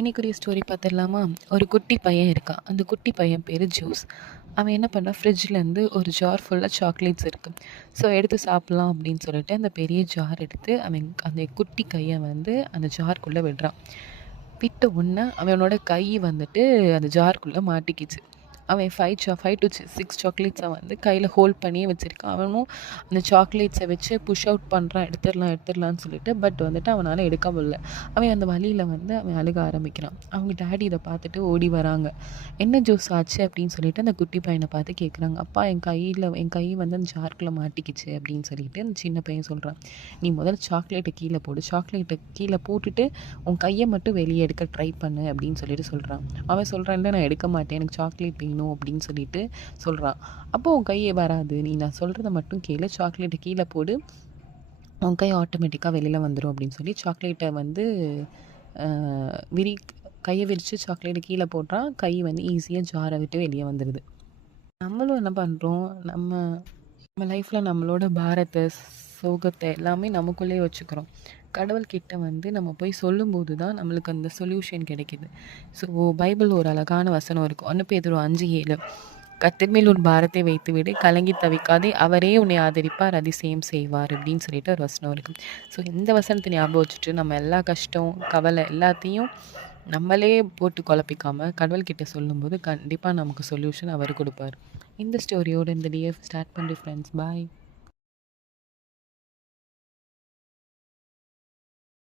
இன்னைக்குரிய story பார்த்துடலாமா? ஒரு குட்டி பையன் இருக்கான். அந்த குட்டி பையன் பேர் ஜூஸ். அவன் என்ன பண்ணான், ஃப்ரிட்ஜ்லேருந்து ஒரு ஜார் ஃபுல்லாக சாக்லேட்ஸ் இருக்குது. ஸோ எடுத்து சாப்பிட்லாம் அப்படின்னு சொல்லிட்டு அந்த பெரிய ஜார் எடுத்து அவன் அந்த குட்டி கையை வந்து அந்த ஜார்க்குள்ளே விடுறான். விட்ட உடனே அவனோட கை வந்துட்டு அந்த ஜார்க்குள்ளே மாட்டிக்கிச்சு. அவன் 5 to 6 சாக்லேட்ஸை வந்து கையில் ஹோல்ட் பண்ணியே வச்சுருக்கான். அவனும் அந்த சாக்லேட்ஸை வச்சு புஷ் அவுட் பண்ணுறான், எடுத்துடலான்னு சொல்லிட்டு. பட் வந்துட்டு அவனால் எடுக்க முடியல. அவன் அந்த வழியில் வந்து அவன் அழுக ஆரம்பிக்கிறான். அவங்க டேடி இதை பார்த்துட்டு ஓடி வராங்க. என்ன ஜூஸ் ஆச்சு அப்படின்னு சொல்லிட்டு அந்த குட்டி பையனை பார்த்து கேட்குறாங்க. அப்பா, என் கை வந்து அந்த ஜார்க்குள்ளே மாட்டிக்கிச்சு அப்படின்னு சொல்லிட்டு அந்த சின்ன பையன் சொல்கிறான். நீ முதல்ல சாக்லேட்டை கீழே போடு, சாக்லேட்டை கீழே போட்டுட்டு உன் கையை மட்டும் வெளியே எடுக்க ட்ரை பண்ணு அப்படின்னு சொல்லிட்டு சொல்கிறான். அவன் சொல்கிறான், இல்லை நான் எடுக்க மாட்டேன், எனக்கு சாக்லேட் வேணும் அப்படின்னு சொல்லிட்டு சொல்கிறான். அப்போ உன் கையே வராது, நீ நான் சொல்கிறத மட்டும் கேளு, சாக்லேட்டை கீழே போடு, உன் கை ஆட்டோமேட்டிக்காக வெளியில் வந்துடும் அப்படின்னு சொல்லி சாக்லேட்டை வந்து கையை விரித்து சாக்லேட்டை கீழே போட்டால் கை வந்து ஈஸியாக ஜாரை விட்டு வெளியே வந்துடுது. நம்மளும் என்ன பண்ணுறோம், நம்ம லைஃப்பில் நம்மளோட பாரத்தை, சோகத்தை எல்லாமே நமக்குள்ளேயே வச்சுக்கிறோம். கடவுள்கிட்ட வந்து நம்ம போய் சொல்லும்போது தான் நம்மளுக்கு அந்த சொல்யூஷன் கிடைக்கிது. ஸோ பைபிள் ஒரு அழகான வசனம் இருக்கும். 1 பேதுரு 5:7, கர்த்தர் மேல் உன் பாரத்தை வைத்து விடு, கலங்கி தவிக்காதே, அவரே உன்னை ஆதரிப்பார், அதிசயம் செய்வார் அப்படின்னு சொல்லிட்டு ஒரு வசனம் இருக்குது. ஸோ இந்த வசனத்தை ஞாபகம் வச்சுட்டு நம்ம எல்லா கஷ்டம், கவலை எல்லாத்தையும் நம்மளே போட்டு குழப்பிக்காமல் கடவுள்கிட்ட சொல்லும்போது கண்டிப்பாக நமக்கு சொல்யூஷன் அவர் கொடுப்பார். இந்த ஸ்டோரியோட இந்த டே ஸ்டார்ட் பண்ணுற ஃப்ரெண்ட்ஸ். பாய்.